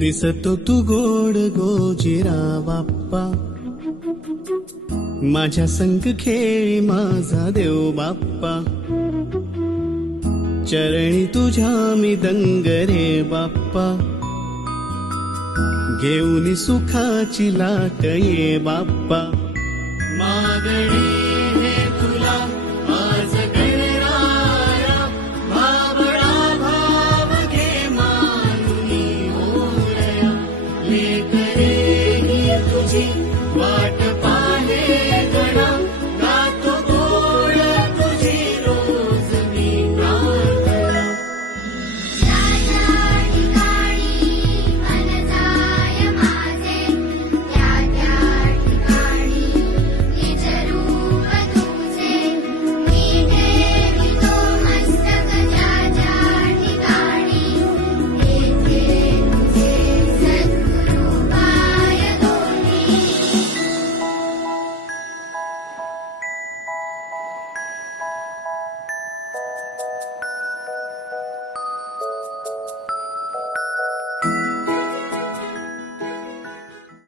दिसतो तू गोड गोजिरा बाप्पा माझ्या संग खेळी माझा देव बाप्पा चरणी तुझ्या मी दंग रे बाप्पा घेऊन सुखाची लाट ये बाप्पा मागणी what